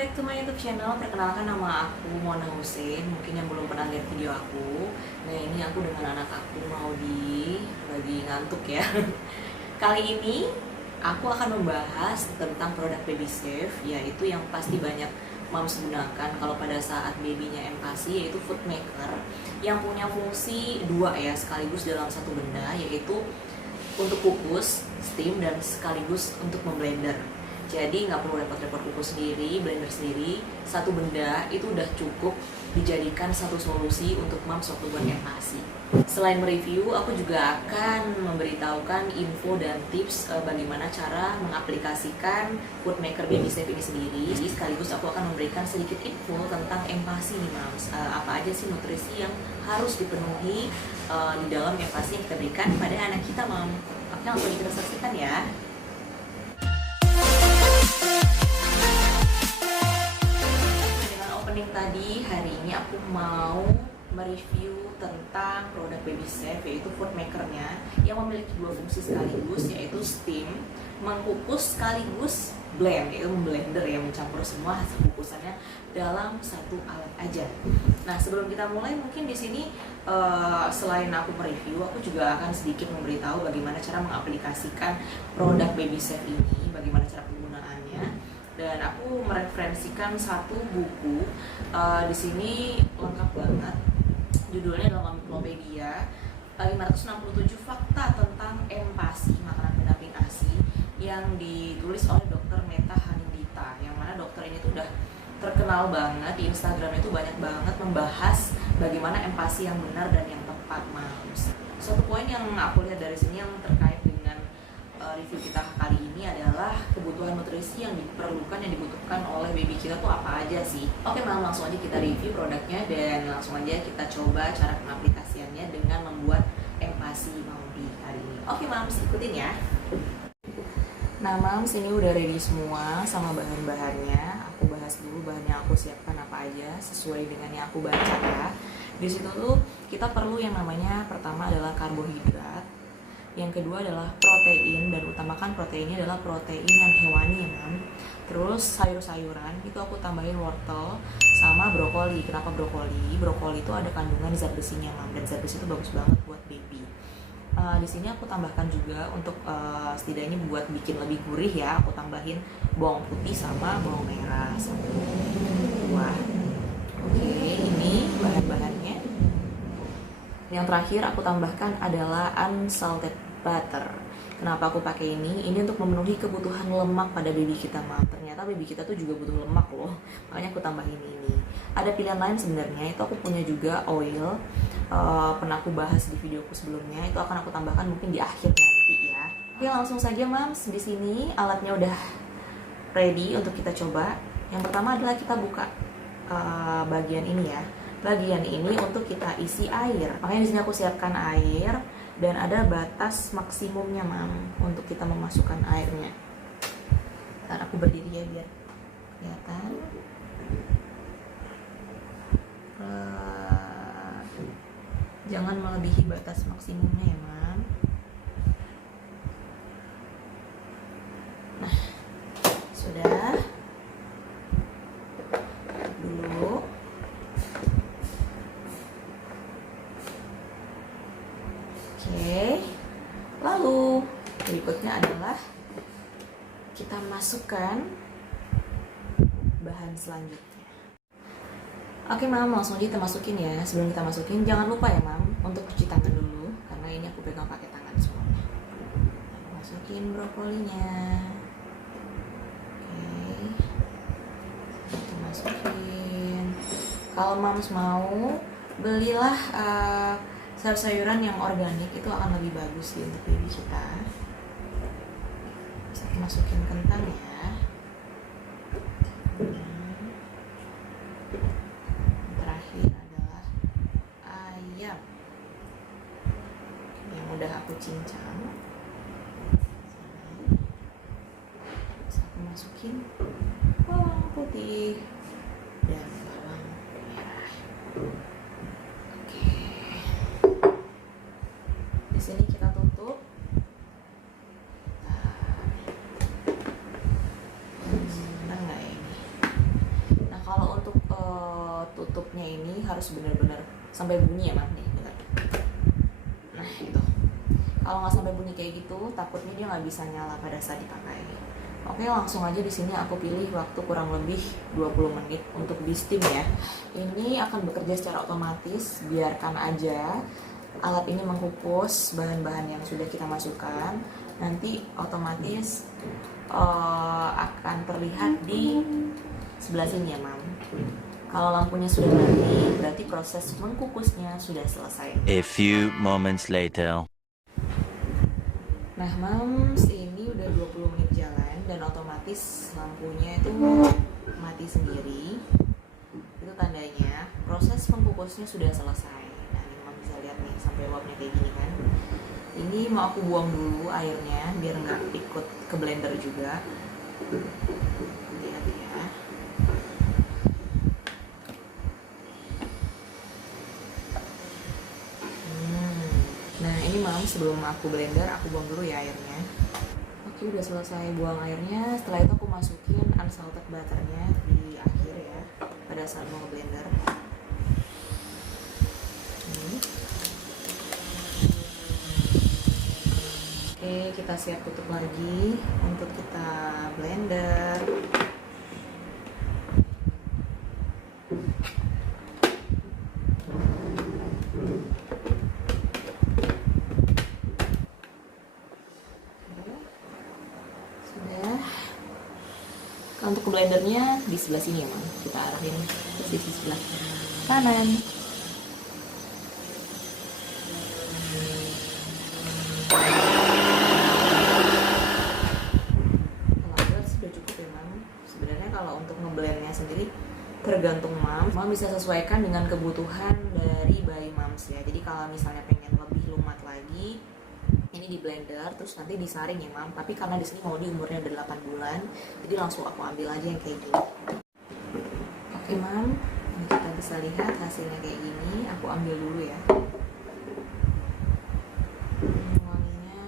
back to my YouTube channel. Perkenalkan, nama aku Mona Hussein. Mungkin yang belum pernah lihat video aku. Nah, ini aku dengan anak aku lagi ngantuk ya. Kali ini aku akan membahas tentang produk Baby Safe, yaitu yang pasti banyak moms gunakan kalau pada saat babynya empasi, yaitu food maker yang punya fungsi dua ya, sekaligus dalam satu benda, yaitu untuk kukus, steam, dan sekaligus untuk memblender. Jadi nggak perlu repot-repot kukus sendiri, blender sendiri. Satu benda itu udah cukup dijadikan satu solusi untuk moms waktu buat empasi. Selain mereview, aku juga akan memberitahukan info dan tips bagaimana cara mengaplikasikan food maker Baby Safe ini sendiri. Sekaligus aku akan memberikan sedikit info tentang empasi nih moms. Apa aja sih nutrisi yang harus dipenuhi di dalam empasi yang kita berikan pada anak kita, mom. Oke, langsung kita saksikan ya. Dengan opening tadi, hari ini aku mau mereview tentang produk Baby Safe, yaitu food makernya yang memiliki dua fungsi sekaligus, yaitu steam, mengkukus, sekaligus blend, yaitu memblender ya, mencampur semua hasil kukusannya dalam satu alat aja. Nah, sebelum kita mulai, mungkin di sini selain aku mereview, aku juga akan sedikit memberitahu bagaimana cara mengaplikasikan produk Baby Safe ini, bagaimana cara penggunaannya. Dan aku mereferensikan satu buku di sini lengkap banget. Judulnya adalah Momiplopedia 567 Fakta tentang Empasi Makanan Pendamping ASI, yang ditulis oleh Dr. Meta Hanindita, yang mana dokter ini tuh udah terkenal banget di Instagram, itu banyak banget membahas bagaimana empasi yang benar dan yang tepat, moms. Satu poin yang aku lihat dari sini yang terkait dengan review kita kali ini adalah kebutuhan nutrisi yang diperlukan, yang dibutuhkan oleh baby kita tuh apa aja sih. Oke, mam, langsung aja kita review produknya dan langsung aja kita coba cara pengaplikasiannya dengan membuat empasi Maudi hari ini. Oke, mams, ikutin ya. Nah, mams, ini udah ready semua sama bahan-bahannya. Aku bahas dulu bahan yang aku siapkan apa aja sesuai dengan yang aku baca ya. Di situ tuh kita perlu yang namanya, pertama adalah karbohidrat, yang kedua adalah protein, dan utamakan proteinnya adalah protein yang hewani ya, mam. Terus sayur-sayuran itu aku tambahin wortel sama brokoli. Kenapa brokoli? Brokoli itu ada kandungan zat besinya, mam, dan zat besi itu bagus banget buat baby. Di sini aku tambahkan juga untuk setidaknya buat bikin lebih gurih ya, aku tambahin bawang putih sama bawang merah. Wah, oke, ini bahan-bahannya. Yang terakhir aku tambahkan adalah unsalted butter. Kenapa aku pakai ini? Ini untuk memenuhi kebutuhan lemak pada baby kita, mam. Ternyata baby kita tuh juga butuh lemak loh. Makanya aku tambahin ini. Ada pilihan lain sebenarnya. Itu aku punya juga oil. Pernah aku bahas di videoku sebelumnya. Itu akan aku tambahkan mungkin di akhir nanti ya. Oke, langsung saja, mams. Di sini alatnya udah ready untuk kita coba. Yang pertama adalah kita buka bagian ini ya. Bagian ini untuk kita isi air. Makanya di sini aku siapkan air dan ada batas maksimumnya, mam, untuk kita memasukkan airnya. Ntar aku berdiri ya biar kelihatan. Jangan melebihi batas maksimumnya ya, mam. Nah, sudah. Dulu. Oke, lalu berikutnya adalah kita masukkan bahan selanjutnya. Oke, mam, langsung aja kita masukin ya. Sebelum kita masukin, jangan lupa ya, mam, untuk cuci tangan dulu, karena ini aku pegang pakai tangan semuanya. Masukin brokolinya. Oke, kita masukin. Kalau mams mau, belilah sayur-sayuran yang organik, itu akan lebih bagus sih untuk baby kita. Bisa masukin kentang ya. Terakhir adalah ayam yang udah aku cincang. Bisa aku masukin bawang putih dan bawang merah. Di sini kita tutup. Senang nggak ya ini? ini harus benar-benar sampai bunyi ya Mam nih. Bentar. Nah itu, kalau nggak sampai bunyi kayak gitu takutnya dia nggak bisa nyala pada saat dipakai. Oke, langsung aja di sini aku pilih waktu kurang lebih 20 menit untuk di steam ya. Ini akan bekerja secara otomatis, biarkan aja alat ini mengukus bahan-bahan yang sudah kita masukkan. Nanti otomatis akan terlihat di sebelah sini ya Mam. Kalau lampunya sudah mati, berarti proses mengkukusnya sudah selesai. A few moments later. Nah Mam, ini udah 20 menit jalan dan otomatis lampunya itu mati sendiri. Itu tandanya proses pengkukusnya sudah selesai. Nah ini Mam bisa lihat nih sampai uapnya kayak gini kan. Ini mau aku buang dulu airnya biar nggak ikut ke blender juga. Lihat ya. Nah ini Mam, sebelum aku blender aku buang dulu ya airnya. Oke, udah selesai buang airnya. Setelah itu aku masukin unsalted butternya di akhir ya, pada saat mau blender. Oke, kita siap tutup lagi untuk kita blender. Untuk ke blendernya di sebelah sini ya Mam, kita arahin ke sisi sebelah kanan. Kalau sudah cukup ya Mam. Sebenarnya kalau untuk ngeblendnya sendiri tergantung Mam bisa sesuaikan dengan kebutuhan dari bayi Mams ya. Jadi kalau misalnya pengen lebih lumat lagi, ini di blender terus nanti disaring ya Mam. Tapi karena di sini mau di umurnya udah 8 bulan, jadi langsung aku ambil aja yang kayak gini. Oke Mam, ini kita bisa lihat hasilnya kayak gini. Aku ambil dulu ya. Wanginya.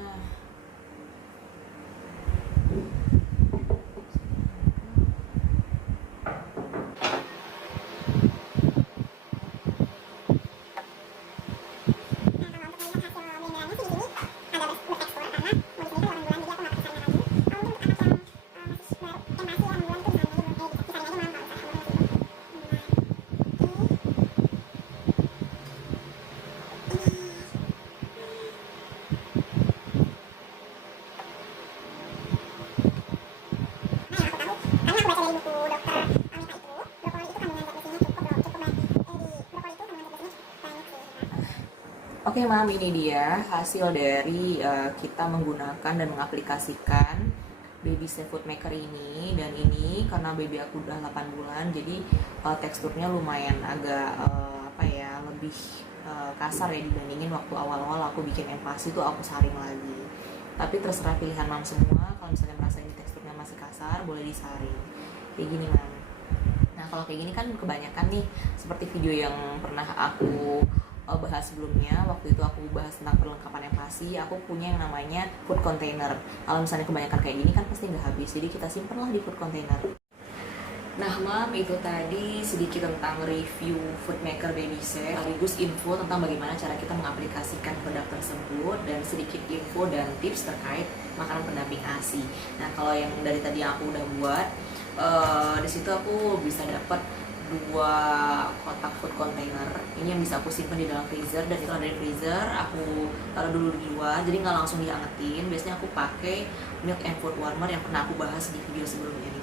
Oke Mam, ini dia hasil dari kita menggunakan dan mengaplikasikan baby seafood maker ini. Dan ini karena baby aku udah 8 bulan, jadi teksturnya lumayan agak lebih kasar ya dibandingin waktu awal-awal aku bikin empasi tuh aku saring lagi. Tapi terserah pilihan Mam semua. Kalau misalnya merasa ini teksturnya masih kasar, boleh disaring kayak gini Mam. Nah kalau kayak gini kan kebanyakan nih seperti video yang pernah aku bahas sebelumnya. Waktu itu aku bahas tentang perlengkapan empasi. Aku punya yang namanya food container. Kalau misalnya kebanyakan kayak gini kan pasti nggak habis, jadi kita simpenlah di food container. Nah Mam, itu tadi sedikit tentang review food maker baby safe, sekaligus info tentang bagaimana cara kita mengaplikasikan produk tersebut, dan sedikit info dan tips terkait makanan pendamping ASI. Nah kalau yang dari tadi yang aku udah buat, di situ aku bisa dapat 2 kotak food container. Ini yang bisa aku simpan di dalam freezer, dan setelah dari freezer aku taruh dulu di luar, jadi nggak langsung diangetin. Biasanya aku pakai milk and food warmer yang pernah aku bahas di video sebelumnya nih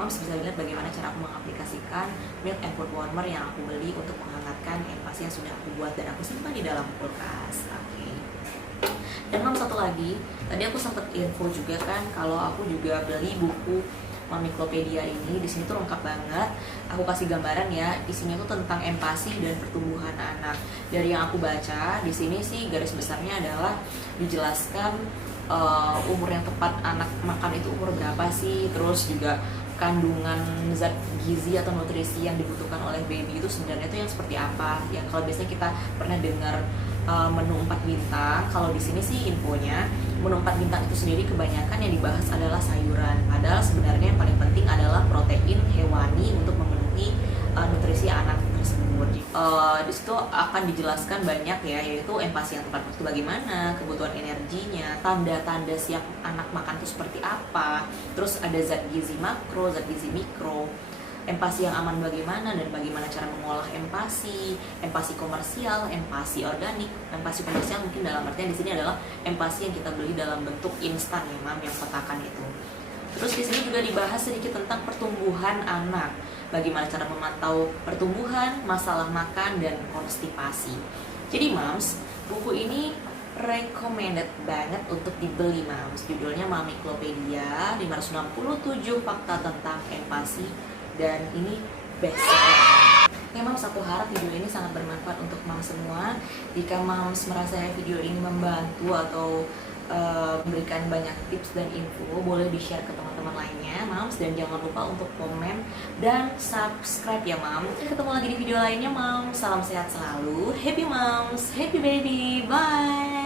Mams. Bisa lihat bagaimana cara aku mengaplikasikan milk and food warmer yang aku beli untuk menghangatkan empasi yang sudah aku buat dan aku simpan di dalam kulkas. Oke. Dan Mams, satu lagi, tadi aku sempat info juga kan kalau aku juga beli buku Mamiklopedia ini. Di sini tuh lengkap banget. Aku kasih gambaran ya, isinya tuh tentang empasi dan pertumbuhan anak. Dari yang aku baca di sini sih garis besarnya adalah dijelaskan umur yang tepat anak makan itu umur berapa sih, terus juga kandungan zat gizi atau nutrisi yang dibutuhkan oleh baby itu sebenarnya itu yang seperti apa. Ya kalau biasanya kita pernah dengar menu 4 bintang, kalau di sini sih infonya menu 4 bintang itu sendiri kebanyakan yang dibahas adalah sayuran. Padahal sebenarnya yang paling penting adalah protein hewani untuk memenuhi nutrisi anak tersebut. di situ akan dijelaskan banyak ya, yaitu empati yang tepat waktu bagaimana, kebutuhan energinya, tanda-tanda siap anak makan itu seperti apa, terus ada zat gizi makro, zat gizi mikro, empati yang aman bagaimana dan bagaimana cara mengolah empati komersial, empati organik. Empati komersial mungkin dalam artian di sini adalah empati yang kita beli dalam bentuk instan ya mam, yang kotakan itu. Terus di sini juga dibahas sedikit tentang pertumbuhan anak, bagaimana cara memantau pertumbuhan, masalah makan, dan konstipasi. Jadi mams, buku ini recommended banget untuk dibeli mams. Judulnya Mamiklopedia, 567 fakta tentang empati, dan ini best seller. Ya mams, aku harap video ini sangat bermanfaat untuk mams semua. Jika mams merasa video ini membantu atau memberikan banyak tips dan info, boleh di-share ke teman-teman lainnya mams, dan jangan lupa untuk komen dan subscribe ya mam. Ketemu lagi di video lainnya mam. Salam sehat selalu, happy moms, happy baby, bye.